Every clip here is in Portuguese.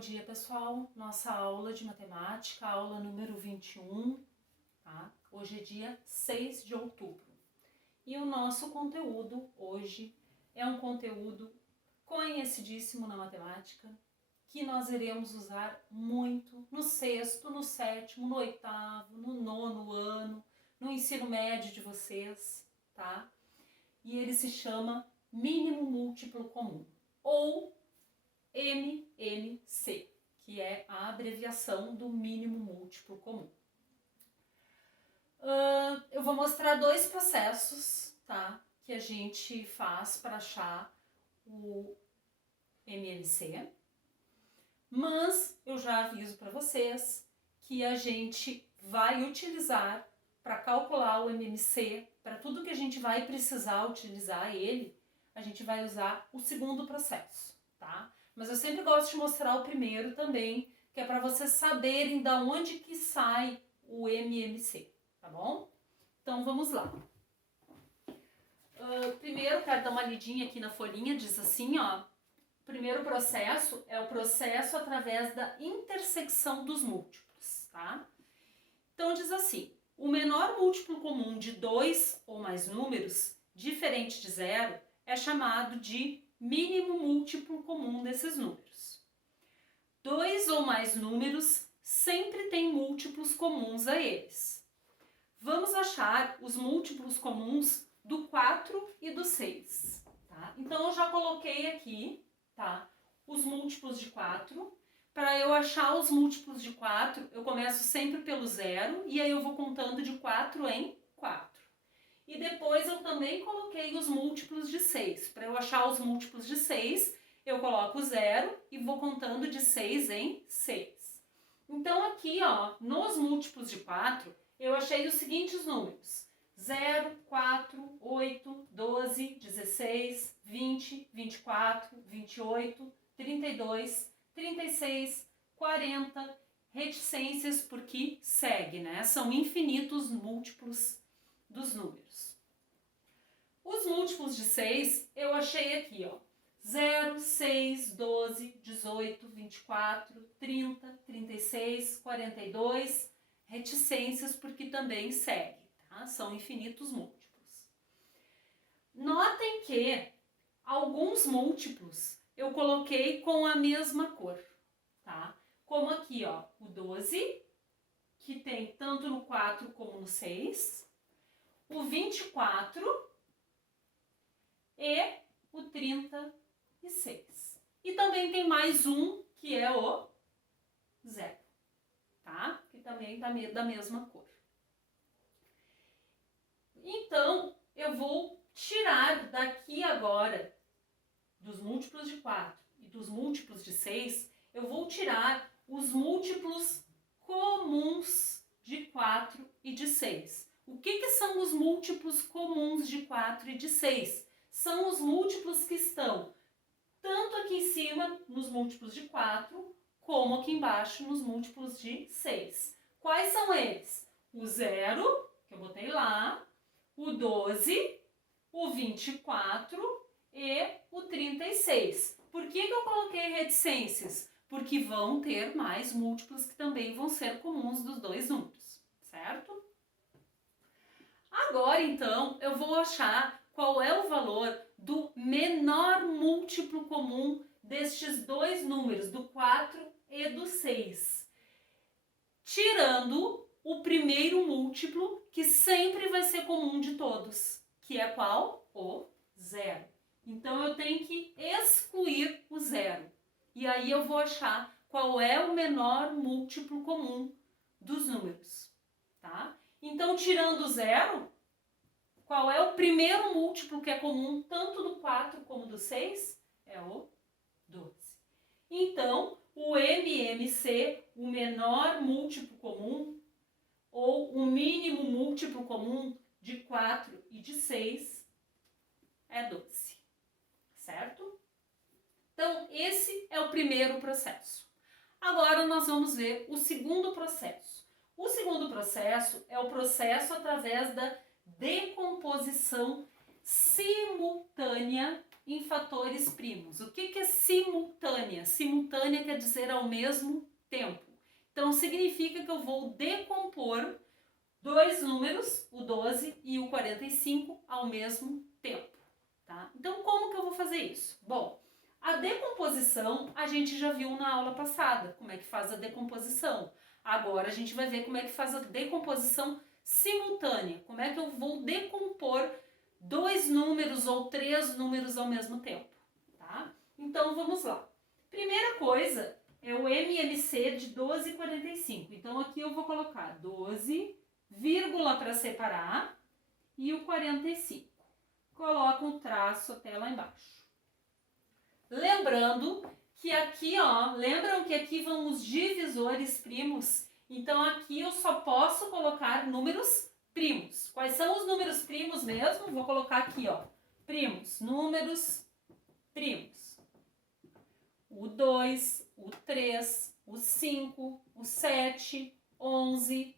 dia, pessoal. Nossa aula de matemática, aula número 21, tá? Hoje é dia 6 de outubro. E o nosso conteúdo hoje é um conteúdo conhecidíssimo na matemática, que nós iremos usar muito no sexto, no sétimo, no oitavo, no nono ano, no ensino médio de vocês, tá? E ele se chama mínimo múltiplo comum, ou MMC, que é a abreviação do mínimo múltiplo comum. Eu vou mostrar dois processos, tá, que a gente faz para achar o MMC, mas eu já aviso para vocês que a gente vai utilizar para calcular o MMC, para tudo que a gente vai precisar utilizar ele, a gente vai usar o segundo processo, tá? Mas eu sempre gosto de mostrar o primeiro também, que é para vocês saberem da onde que sai o MMC, tá bom? Então vamos lá. Primeiro quero dar uma lidinha aqui na folhinha, diz assim, ó. O primeiro processo é o processo através da intersecção dos múltiplos, tá? Então diz assim, o menor múltiplo comum de dois ou mais números, diferente de zero, é chamado de mínimo múltiplo comum desses números. Dois ou mais números sempre têm múltiplos comuns a eles. Vamos achar os múltiplos comuns do 4 e do 6. Tá? Então, eu já coloquei aqui, tá, os múltiplos de 4. Para eu achar os múltiplos de 4, eu começo sempre pelo zero e aí eu vou contando de 4 em 4. E depois eu também coloquei os múltiplos de 6. Para eu achar os múltiplos de 6, eu coloco 0 e vou contando de 6 em 6. Então aqui, ó, nos múltiplos de 4, eu achei os seguintes números. 0, 4, 8, 12, 16, 20, 24, 28, 32, 36, 40, reticências porque segue, né? São infinitos múltiplos dos números. Os múltiplos de 6 eu achei aqui, ó. 0, 6, 12, 18, 24, 30, 36, 42, reticências porque também segue, tá? São infinitos múltiplos. Notem que alguns múltiplos eu coloquei com a mesma cor, tá? Como aqui, ó, o 12, que tem tanto no 4 como no 6, o 24 e o 36. E também tem mais um, que é o 0, tá? Que também tá da mesma cor. Então, eu vou tirar daqui agora, dos múltiplos de 4 e dos múltiplos de 6, eu vou tirar os múltiplos comuns de 4 e de 6. O que são os múltiplos comuns de 4 e de 6? São os múltiplos que estão tanto aqui em cima, nos múltiplos de 4, como aqui embaixo, nos múltiplos de 6. Quais são eles? O 0, que eu botei lá, o 12, o 24 e o 36. Por que eu coloquei reticências? Porque vão ter mais múltiplos que também vão ser comuns dos dois números, certo? Agora, então, eu vou achar qual é o valor do menor múltiplo comum destes dois números, do 4 e do 6. Tirando o primeiro múltiplo, que sempre vai ser comum de todos, que é qual? O 0. Então, eu tenho que excluir o 0. E aí eu vou achar qual é o menor múltiplo comum dos números, tá? Então, tirando o 0, qual é o primeiro múltiplo que é comum tanto do 4 como do 6? É o 12. Então, o MMC, o menor múltiplo comum, ou o mínimo múltiplo comum de 4 e de 6, é 12. Certo? Então, esse é o primeiro processo. Agora, nós vamos ver o segundo processo. O segundo processo é o processo através da decomposição simultânea em fatores primos. O que é simultânea? Simultânea quer dizer ao mesmo tempo. Então, significa que eu vou decompor dois números, o 12 e o 45, ao mesmo tempo. Tá? Então, como que eu vou fazer isso? Bom, a decomposição a gente já viu na aula passada, como é que faz a decomposição. Agora a gente vai ver como é que faz a decomposição simultânea, como é que eu vou decompor dois números ou três números ao mesmo tempo, tá? Então vamos lá. Primeira coisa é o MMC de 12 e 45. Então aqui eu vou colocar 12, vírgula para separar e o 45. Coloco um traço até lá embaixo. Lembrando que aqui, ó, lembram que aqui vão os divisores primos? Então aqui eu só posso colocar números primos. Quais são os números primos mesmo? Vou colocar aqui, ó, primos, números primos. O 2, o 3, o 5, o 7, 11,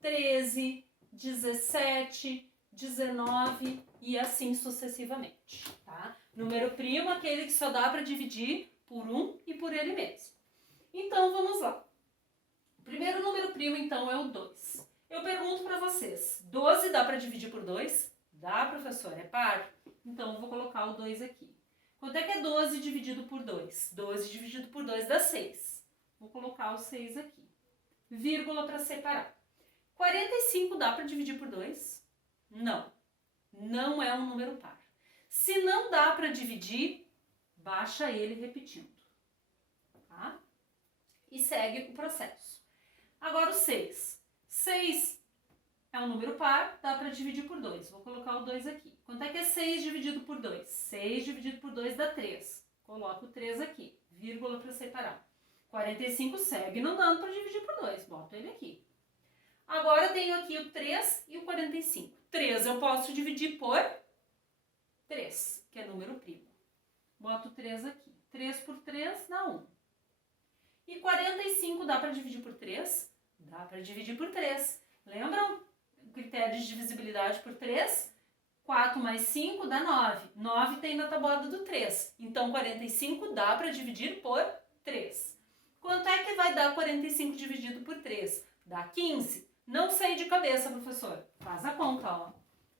13, 17, 19 e assim sucessivamente, tá? Número primo é aquele que só dá para dividir por um e por ele mesmo. Então, vamos lá. O primeiro número primo, então, é o 2. Eu pergunto para vocês, 12 dá para dividir por 2? Dá, professor, é par? Então, eu vou colocar o 2 aqui. Quanto é que é 12 dividido por 2? 12 dividido por 2 dá 6. Vou colocar o 6 aqui. Vírgula para separar. 45 dá para dividir por 2? Não. Não é um número par. Se não dá para dividir, baixa ele repetindo. Tá? E segue o processo. Agora o 6. 6 é um número par, dá para dividir por 2. Vou colocar o 2 aqui. Quanto é que é 6 dividido por 2? 6 dividido por 2 dá 3. Coloco o 3 aqui, vírgula para separar. 45 segue não dando para dividir por 2. Boto ele aqui. Agora tenho aqui o 3 e o 45. 3 eu posso dividir por 3, que é número primo. Boto 3 aqui. 3 por 3 dá 1. E 45 dá para dividir por 3? Dá para dividir por 3. Lembram o critério de divisibilidade por 3? 4 mais 5 dá 9. 9 tem na tabuada do 3. Então, 45 dá para dividir por 3. Quanto é que vai dar 45 dividido por 3? Dá 15. Não sei de cabeça, professor. Faz a conta, ó.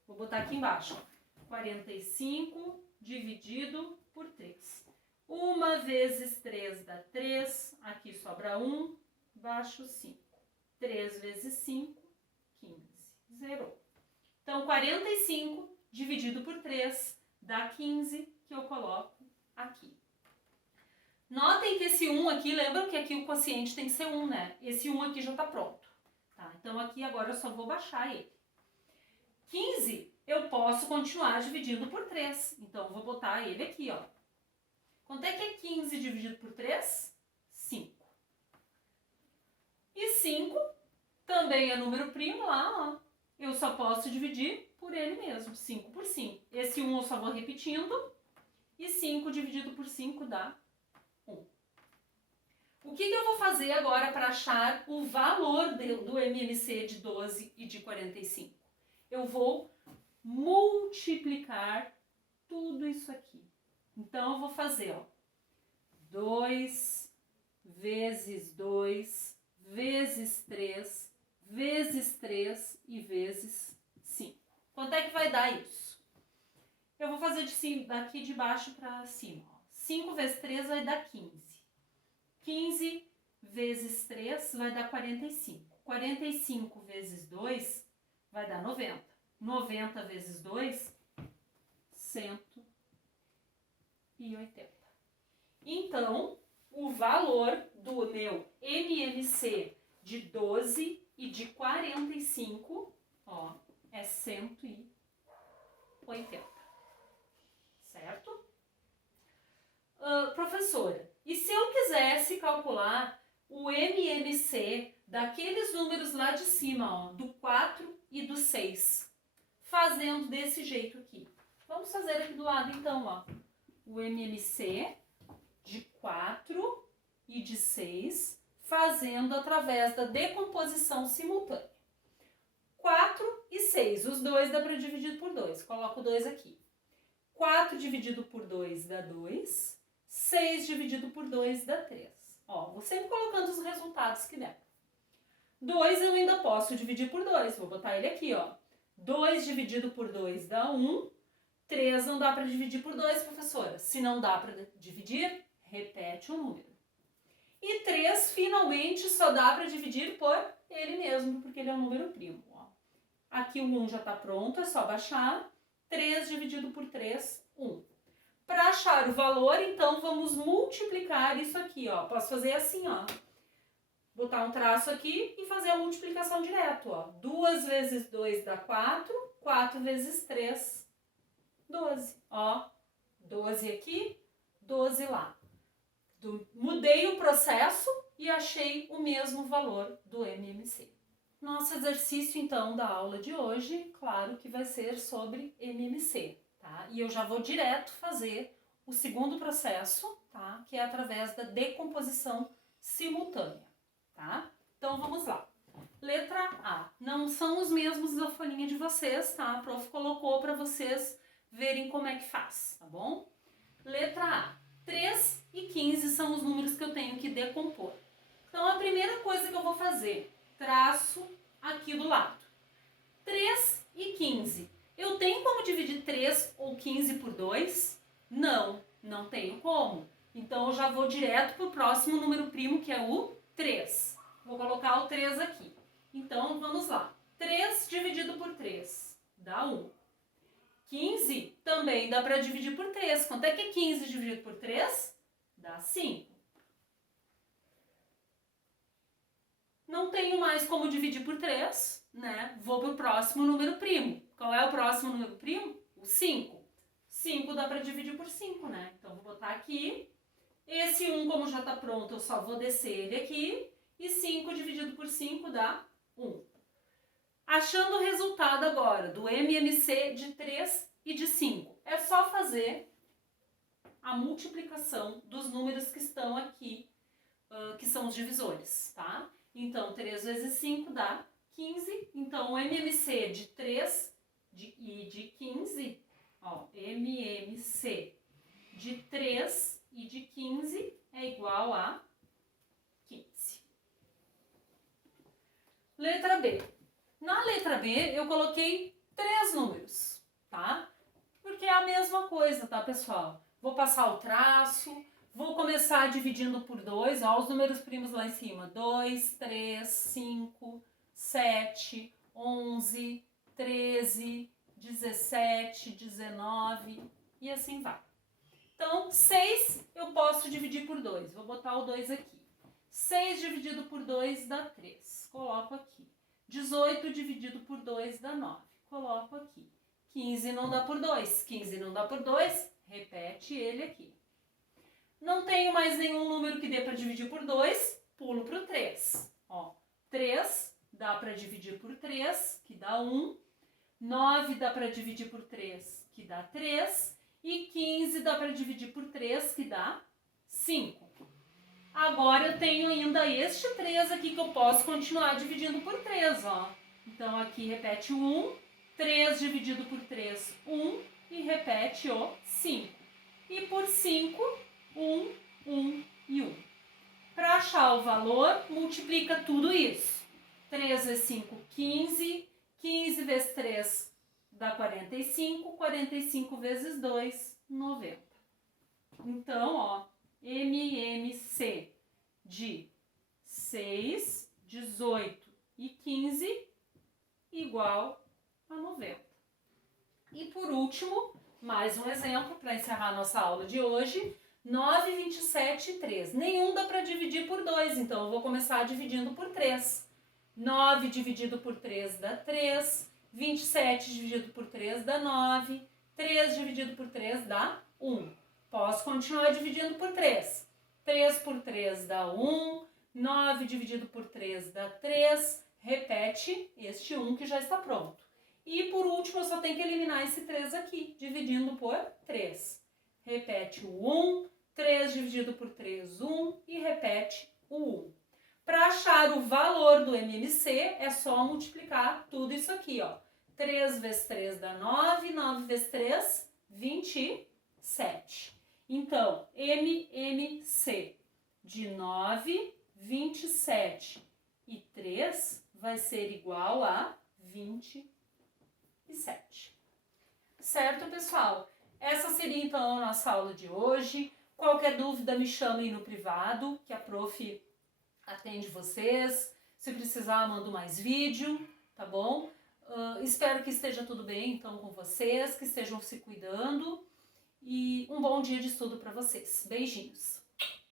Vou botar aqui embaixo. 45 dividido por 3. 1 vezes 3 dá 3. Aqui sobra 1. Baixo 5. 3 vezes 5, 15. Zerou. Então, 45 dividido por 3 dá 15, que eu coloco aqui. Notem que esse 1 aqui, lembram que aqui o quociente tem que ser 1, né? Esse 1 aqui já está pronto. Tá? Então, aqui agora eu só vou baixar ele. 15 eu posso continuar dividindo por 3. Então, eu vou botar ele aqui, ó. Quanto é que é 15 dividido por 3? 5. E 5 também é número primo lá, ó. Eu só posso dividir por ele mesmo, 5 por 5. Esse 1 eu só vou repetindo. E 5 dividido por 5 dá 1. O que eu vou fazer agora para achar o valor do MMC de 12 e de 45? Eu vou multiplicar tudo isso aqui. Então, eu vou fazer, ó, 2 vezes 2 vezes 3 vezes 3 e vezes 5. Quanto é que vai dar isso? Eu vou fazer daqui de baixo para cima. Ó. 5 vezes 3 vai dar 15. 15 vezes 3 vai dar 45. 45 vezes 2 vai dar 90. 90 vezes 2, 180. Então, o valor do meu MMC de 12 e de 45, ó, é 180. Certo? Professora, e se eu quisesse calcular o MMC daqueles números lá de cima, ó, do 4 e do 6, fazendo desse jeito aqui? Vamos fazer aqui do lado, então, ó, o MMC de 4 e de 6, fazendo através da decomposição simultânea. 4 e 6, os dois dá para dividir por 2, coloco 2 aqui. 4 dividido por 2 dá 2. 6 dividido por 2 dá 3. Ó, vou sempre colocando os resultados que der. 2 eu ainda posso dividir por 2. Vou botar ele aqui, ó. 2 dividido por 2 dá 1. 3 não dá para dividir por 2, professora. Se não dá para dividir, repete o número. E 3, finalmente, só dá para dividir por ele mesmo, porque ele é um número primo. Ó. Aqui o 1 já está pronto, é só baixar. 3 dividido por 3, 1. Para achar o valor, então, vamos multiplicar isso aqui. Ó. Posso fazer assim, ó. Botar um traço aqui e fazer a multiplicação direto. Ó. 2 vezes 2 dá 4. 4 vezes 3, 12. Ó, 12 aqui, 12 lá. Mudei o processo e achei o mesmo valor do MMC. Nosso exercício, então, da aula de hoje, claro que vai ser sobre MMC, tá? E eu já vou direto fazer o segundo processo, tá? Que é através da decomposição simultânea, tá? Então, vamos lá. Letra A. Não são os mesmos da folhinha de vocês, tá? A prof colocou para vocês verem como é que faz, tá bom? Letra A. 3 e 15 são os números que eu tenho que decompor. Então, a primeira coisa que eu vou fazer, traço aqui do lado. 3 e 15. Eu tenho como dividir 3 ou 15 por 2? Não, não tenho como. Então, eu já vou direto para o próximo número primo, que é o 3. Vou colocar o 3 aqui. Então, vamos lá. 3 dividido por 3 dá 1. 15 também dá para dividir por 3. Quanto é que é 15 dividido por 3? Dá 5. Não tenho mais como dividir por 3, né? Vou para o próximo número primo. Qual é o próximo número primo? O 5. 5 dá para dividir por 5, né? Então, vou botar aqui. Esse 1, como já está pronto, eu só vou descer ele aqui. E 5 dividido por 5 dá 1. Achando o resultado agora do MMC de 3 e de 5, é só fazer a multiplicação dos números que estão aqui, que são os divisores, tá? Então, 3 vezes 5 dá 15. Então, o MMC de 3 e de 15, ó, MMC de 3 e de 15 é igual a 15. Letra B. Na letra B, eu coloquei 3 números, tá? Porque é a mesma coisa, tá, pessoal? Vou passar o traço, vou começar dividindo por 2, ó, os números primos lá em cima. 2, 3, 5, 7, 11, 13, 17, 19 e assim vai. Então, 6 eu posso dividir por 2. Vou botar o 2 aqui. 6 dividido por 2 dá 3. Coloco aqui. 18 dividido por 2 dá 9. Coloco aqui. 15 não dá por 2. 15 não dá por 2. Repete ele aqui. Não tenho mais nenhum número que dê para dividir por 2. Pulo para o 3. Ó, 3 dá para dividir por 3, que dá 1. 9 dá para dividir por 3, que dá 3. E 15 dá para dividir por 3, que dá 5. Agora eu tenho ainda este 3 aqui que eu posso continuar dividindo por 3, ó. Então aqui repete o 1, 3 dividido por 3, 1, e repete o 5. E por 5, 1, 1 e 1. Para achar o valor, multiplica tudo isso. 3 vezes 5, 15. 15 vezes 3 dá 45. 45 vezes 2, 90. Então, ó, MMC de 6, 18 e 15 igual a 90. E por último, mais um exemplo para encerrar a nossa aula de hoje. 9, 27 e 3. Nenhum dá para dividir por 2, então eu vou começar dividindo por 3. 9 dividido por 3 dá 3. 27 dividido por 3 dá 9. 3 dividido por 3 dá 1. Posso continuar dividindo por 3. 3 por 3 dá 1. 9 dividido por 3 dá 3. Repete este 1 que já está pronto. E por último, eu só tenho que eliminar esse 3 aqui, dividindo por 3. Repete o 1. 3 dividido por 3, 1. E repete o 1. Para achar o valor do MMC, é só multiplicar tudo isso aqui, ó. 3 vezes 3 dá 9. 9 vezes 3, 27. Então, MMC de 9, 27 e 3 vai ser igual a 27. Certo, pessoal? Essa seria então a nossa aula de hoje. Qualquer dúvida me chamem no privado, que a prof atende vocês. Se precisar, mando mais vídeo, tá bom? Espero que esteja tudo bem então com vocês, que estejam se cuidando. E um bom dia de estudo para vocês. Beijinhos!